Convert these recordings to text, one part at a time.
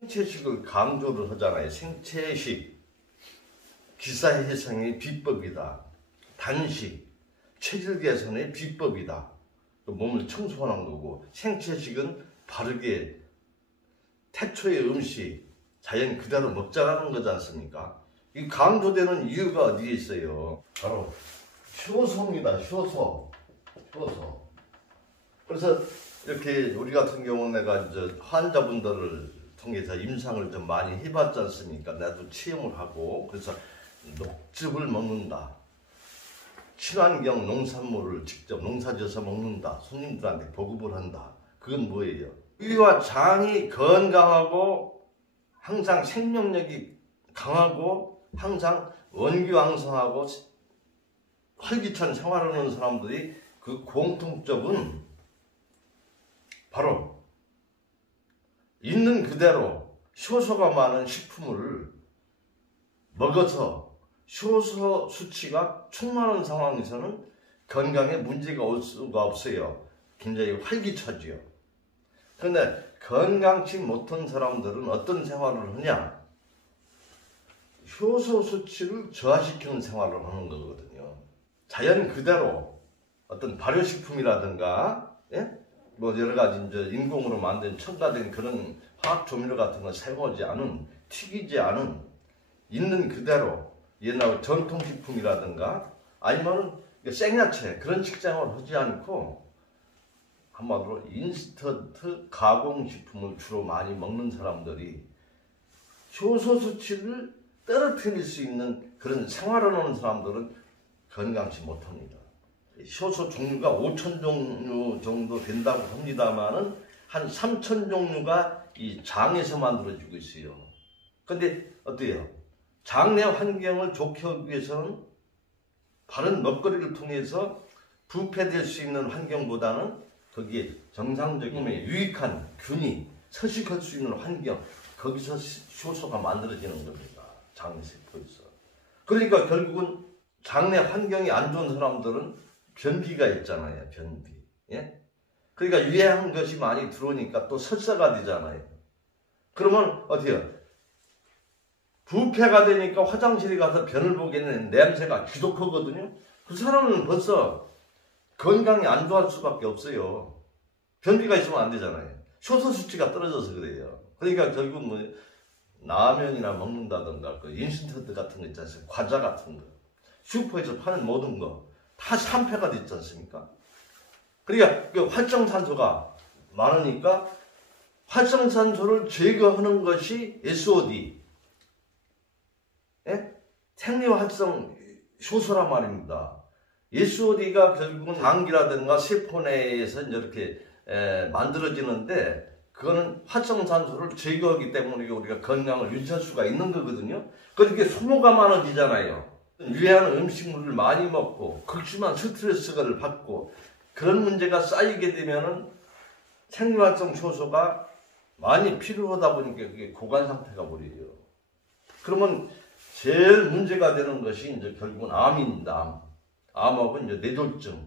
생채식을 강조를 하잖아요. 생채식, 기사해상의 비법이다. 단식, 체질 개선의 비법이다. 몸을 청소하는 거고, 생채식은 바르게 태초의 음식, 자연 그대로 먹자라는 거지 않습니까? 이 강조되는 이유가 어디에 있어요? 바로 효소입니다. 효소. 그래서 이렇게 우리 같은 경우는 내가 이제 환자분들을 통해서 임상을 좀 많이 해봤지 않습니까? 나도 체험을 하고, 그래서 녹즙을 먹는다. 친환경 농산물을 직접 농사지어서 먹는다. 손님들한테 보급을 한다. 그건 뭐예요? 위와 장이 건강하고 항상 생명력이 강하고 항상 원기왕성하고 활기찬 생활하는 사람들이 그 공통점은 바로 있는 그대로 효소가 많은 식품을 먹어서 효소 수치가 충만한 상황에서는 건강에 문제가 올 수가 없어요. 굉장히 활기차지요. 그런데 건강치 못한 사람들은 어떤 생활을 하냐? 효소 수치를 저하시키는 생활을 하는 거거든요. 자연 그대로 어떤 발효식품이라든가, 예? 뭐 여러 가지 이제 인공으로 만든 첨가된 그런 화학 조미료 같은 거 사용하지 않은, 튀기지 않은, 있는 그대로 옛날 전통식품이라든가 아니면 생야채 그런 식생활을 하지 않고 한마디로 인스턴트 가공식품을 주로 많이 먹는 사람들이 효소 수치를 떨어뜨릴 수 있는 그런 생활을 하는 사람들은 건강치 못합니다. 효소 종류가 5,000 종류 정도 된다고 합니다만은 한 3,000 종류가 이 장에서 만들어지고 있어요. 근데 어때요? 장내 환경을 좋게 하기 위해서는 바른 먹거리를 통해서 부패될 수 있는 환경보다는 거기에 정상적인 유익한 균이 서식할 수 있는 환경, 거기서 효소가 만들어지는 겁니다. 장세포에서. 그러니까 결국은 장내 환경이 안 좋은 사람들은 변비가 있잖아요. 변비. 예? 그러니까 유해한 것이 많이 들어오니까 또 설사가 되잖아요. 그러면 어때요? 부패가 되니까 화장실에 가서 변을 보기에는 냄새가 지독하거든요. 그 사람은 벌써 건강이 안 좋아할 수밖에 없어요. 변비가 있으면 안 되잖아요. 효소 수치가 떨어져서 그래요. 그러니까 결국 뭐 라면이나 먹는다던가 그 인스턴트 같은 거 있지 않습니까? 과자 같은 거. 슈퍼에서 파는 모든 거 다 산패가 됐지 않습니까? 그러니까 그 활성산소가 많으니까 활성산소를 제거하는 것이 SOD. 예? 생리활성 효소란 말입니다. SOD가 결국은 장기라든가 세포 내에서 이렇게 만들어지는데 그거는 활성산소를 제거하기 때문에 우리가 건강을 유지할 수가 있는 거거든요. 그렇게 소모가 많아지잖아요. 유해한 음식물을 많이 먹고 극심한 스트레스를 받고 그런 문제가 쌓이게 되면은 생리활성 효소가 많이 필요하다 보니까 그게 고갈 상태가 벌어요. 그러면 제일 문제가 되는 것이 이제 결국은 암입니다. 암하고 이제 뇌졸중.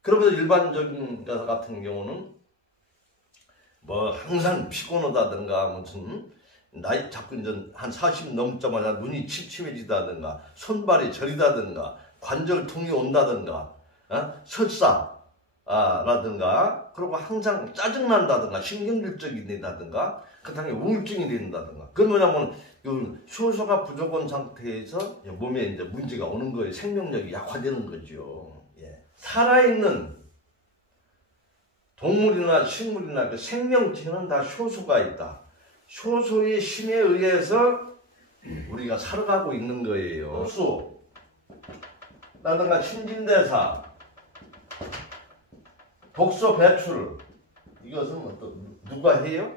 그러면서 일반적인 것 같은 경우는 뭐 항상 피곤하다든가 무슨 나이 자꾸 이제 한 40 넘자마자 눈이 침침해지다든가 손발이 저리다든가 관절통이 온다든가 설사라든가 그리고 항상 짜증난다든가 신경질적이 된다든가 그 다음에 우울증이 된다든가 그건 뭐냐면 효소가 부족한 상태에서 몸에 이제 문제가 오는 거예요. 생명력이 약화되는 거죠. 예. 살아있는 동물이나 식물이나 그 생명체는 다 효소가 있다. 효소의 힘에 의해서 우리가 살아가고 있는 거예요. 흡수, 라든가 신진대사, 독소 배출, 이것은 누가 해요?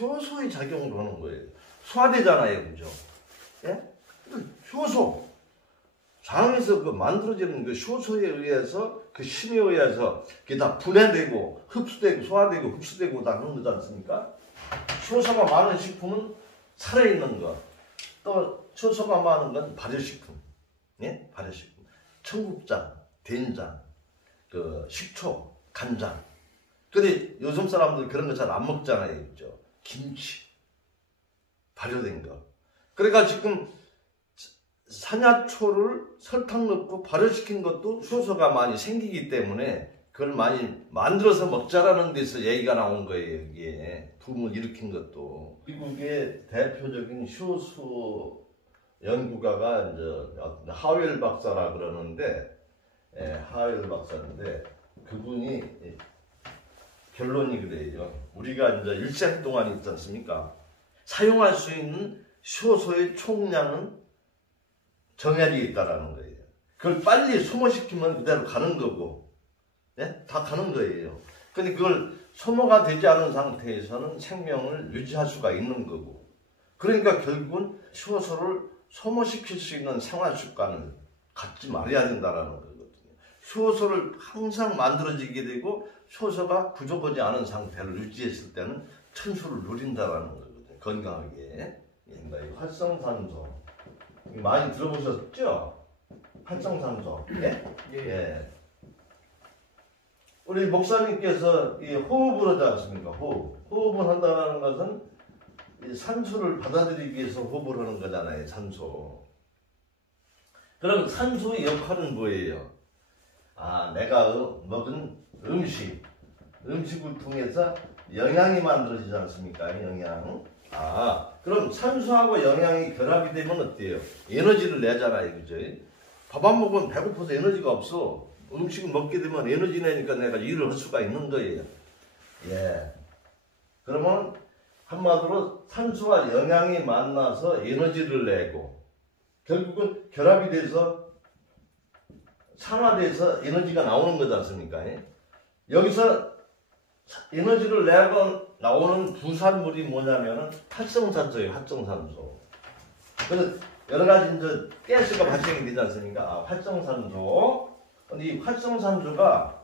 효소의 작용으로 하는 거예요. 소화되잖아요, 그죠? 예? 효소, 장에서 그 만들어지는 그 효소에 의해서 그 힘에 의해서 그게 다 분해되고 흡수되고 소화되고 흡수되고 다 그런 거지 않습니까? 효소가 많은 식품은 살아있는 것, 또 효소가 많은 건 발효식품, 예? 발효식품, 청국장, 된장, 그 식초, 간장. 근데 요즘 사람들 그런 거 잘 안 먹잖아요, 그죠? 김치, 발효된 거. 그러니까 지금 산야초를 설탕 넣고 발효시킨 것도 효소가 많이 생기기 때문에 그걸 많이 만들어서 먹자라는 데서 얘기가 나온 거예요. 이게 붐을 일으킨 것도. 미국의 대표적인 효소 연구가가 이제 하웰 박사라 그러는데, 하웰 박사인데 그분이 결론이 그래요. 우리가 이제 일생 동안 있지 않습니까? 사용할 수 있는 효소의 총량은 정해져 있다라는 거예요. 그걸 빨리 소모시키면 그대로 가는 거고, 다 가는 거예요. 근데 그걸 소모가 되지 않은 상태에서는 생명을 유지할 수가 있는 거고, 그러니까 결국은 효소를 소모시킬 수 있는 생활 습관을 갖지 말아야 된다라는 거거든요. 효소를 항상 만들어지게 되고 효소가 부족하지 않은 상태를 유지했을 때는 천수를 누린다라는 거거든요. 건강하게. 활성산소 많이 들어보셨죠? 활성산소. 예. 우리 목사님께서 이 호흡을 하지 않습니까? 호흡을 한다는 것은 이 산소를 받아들이기 위해서 호흡을 하는 거잖아요. 산소. 그럼 산소의 역할은 뭐예요? 내가 먹은 음식을 통해서 영양이 만들어지지 않습니까? 영양. 그럼 산소하고 영양이 결합이 되면 어때요? 에너지를 내잖아요. 그죠? 밥 안 먹으면 배고파서 에너지가 없어. 음식을 먹게 되면 에너지 내니까 내가 일을 할 수가 있는 거예요. 예. 그러면 한마디로 산소와 영양이 만나서 에너지를 내고 결국은 결합이 돼서 산화돼서 에너지가 나오는 거지 않습니까? 여기서 에너지를 내고 나오는 부산물이 뭐냐면은 활성산소예요. 활성산소. 그래서 여러 가지 이제 가스가 발생이 되지 않습니까? 활성산소. 근데 이 활성산소가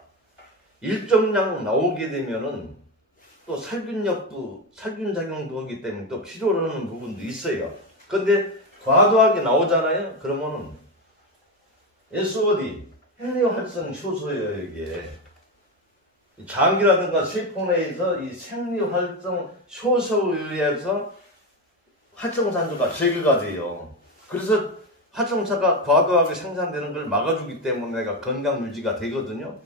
일정량 나오게 되면은 또 살균작용도 하기 때문에 또 필요로 하는 부분도 있어요. 근데 과도하게 나오잖아요. 그러면은 SOD, 생리활성 효소예요, 이게. 장기라든가 세포 내에서 이 생리활성 효소에 의해서 활성산소가 제거가 돼요. 그래서 활성산소가 과도하게 생산되는 걸 막아주기 때문에 내가 건강 유지가 되거든요.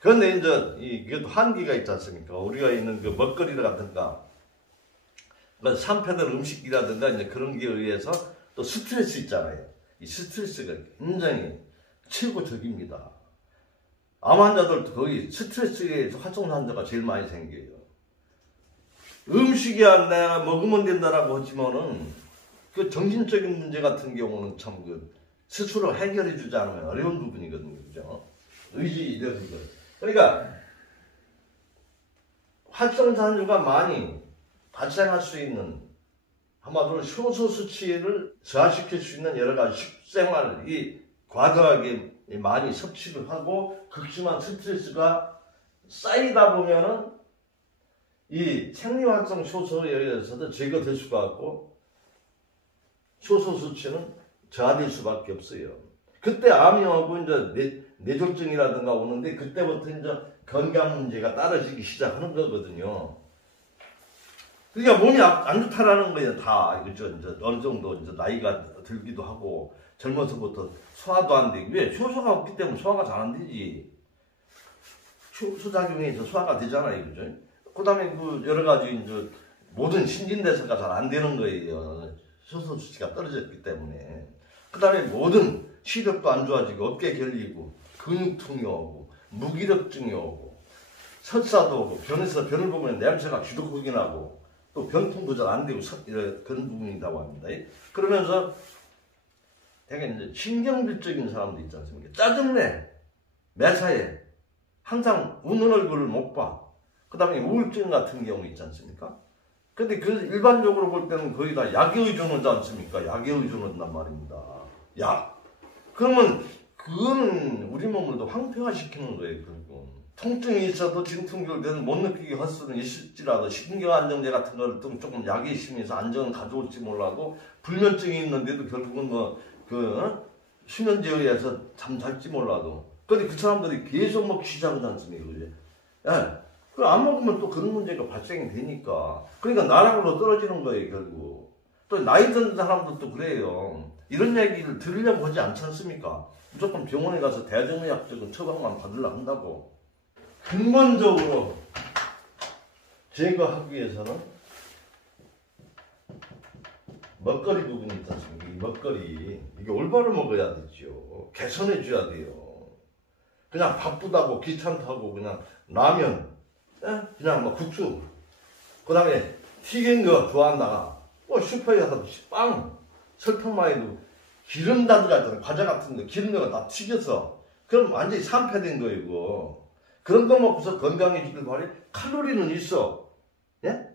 그런데 이제 이것도 한계가 있지 않습니까? 우리가 있는 그 먹거리라든가, 산패들 음식이라든가 이제 그런 게 의해서 또 스트레스 있잖아요. 이 스트레스가 굉장히 최고적입니다. 암 환자들도 거의 스트레스에 의해서 활성산소가 제일 많이 생겨요. 음식이야 내가 먹으면 된다라고 하지만은 그 정신적인 문제 같은 경우는 참 스스로 해결해 주지 않으면 어려운 부분이거든요. 그죠? 의지 이런 거. 그러니까 활성산소가 많이 발생할 수 있는 한마디로 효소 수치를 저하시킬 수 있는 여러 가지 식생활이 과도하게 많이 섭취를 하고 극심한 스트레스가 쌓이다 보면은 이 생리활성 효소에 의해서도 제거될 수가 없고 효소 수치는 저하될 수밖에 없어요. 그때 암이 오고 이제 뇌졸중이라든가 오는데 그때부터 이제 건강 문제가 따라지기 시작하는 거거든요. 그러니까 몸이 안 좋다라는 거예요. 다 이제 어느 정도 이제 나이가 들기도 하고 젊어서부터 소화도 안 되고 왜 효소가 없기 때문에 소화가 잘 안 되지. 효소작용이 소화가 되잖아요, 그죠? 그다음에 그 여러 가지 이제 모든 신진대사가 잘 안 되는 거예요. 효소 수치가 떨어졌기 때문에. 그다음에 모든 시력도 안 좋아지고 어깨 결리고 근육통이 오고 무기력증이 오고 설사도 오고 변을 보면 냄새가 쥐독하게 나고 또 변통도 잘 안 되고 그런 부분이라고 합니다. 그러면서 되게 이제 신경질적인 사람도 있지 않습니까? 짜증내, 매사해, 항상 웃는 얼굴을 못 봐. 그 다음에 우울증 같은 경우 있지 않습니까? 근데 그 일반적으로 볼 때는 거의 다 약에 의존하지 않습니까? 약에 의존한단 말입니다. 약. 그러면 그거는 우리 몸을 더 황폐화시키는 거예요, 결국은. 통증이 있어도 진통기를 내는 못 느끼게 할 수는 있을지라도 신경안정제 같은 걸 조금 약에 심해서 안정을 가져올지 몰라도 불면증이 있는데도 결국은 수면제에 의해서 잠잘지 몰라도 근데 그 사람들이 계속 먹기 시작하지 않습니까? 그죠? 예. 안 먹으면 또 그런 문제가 발생이 되니까. 그러니까 나락으로 떨어지는 거예요, 결국. 또 나이 든 사람들도 그래요. 이런 얘기를 들으려고 하지 않지 않습니까? 무조건 병원에 가서 대정맥약적인 처방만 받으려고 한다고. 근본적으로 제거하기 위해서는 먹거리 부분이 있지 않습니까? 이 먹거리, 이게 올바로 먹어야 되죠. 개선해 줘야 돼요. 그냥 바쁘다고 귀찮다고 그냥 라면, 그냥 뭐 국수, 그 다음에 튀긴 거 좋아한다. 뭐 슈퍼에 가서 빵, 설탕 많이 넣고 기름 다들어있잖아요. 과자 같은 거 기름 넣어 다 튀겨서. 그럼 완전히 산패된 거예요, 이거. 그런 거 먹고서 건강해지길 바래. 칼로리는 있어. 예?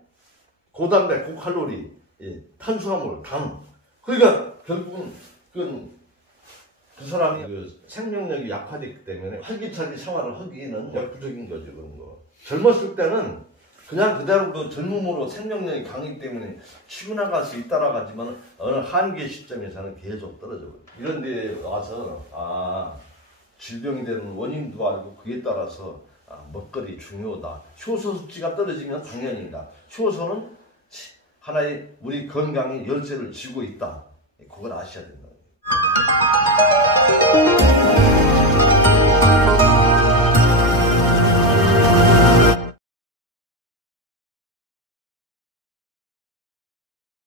고단백, 고칼로리, 예. 탄수화물, 당. 그러니까 결국은 그 사람이 그 생명력이 약화됐기 때문에 활기차게 생활을 하기에는 역부족인 거죠, 그런 거. 젊었을 때는 그냥 그대로 그 젊음으로 생명력이 강하기 때문에 치고 나갈 수 있다라 가지만 어느 한계 시점에서는 계속 떨어져 버려요. 이런 데 와서 질병이 되는 원인도 알고 그에 따라서 먹거리 중요하다. 효소 수치가 떨어지면 당연이다. 효소는 하나의 우리 건강의 열쇠를 쥐고 있다. 그걸 아셔야 된다.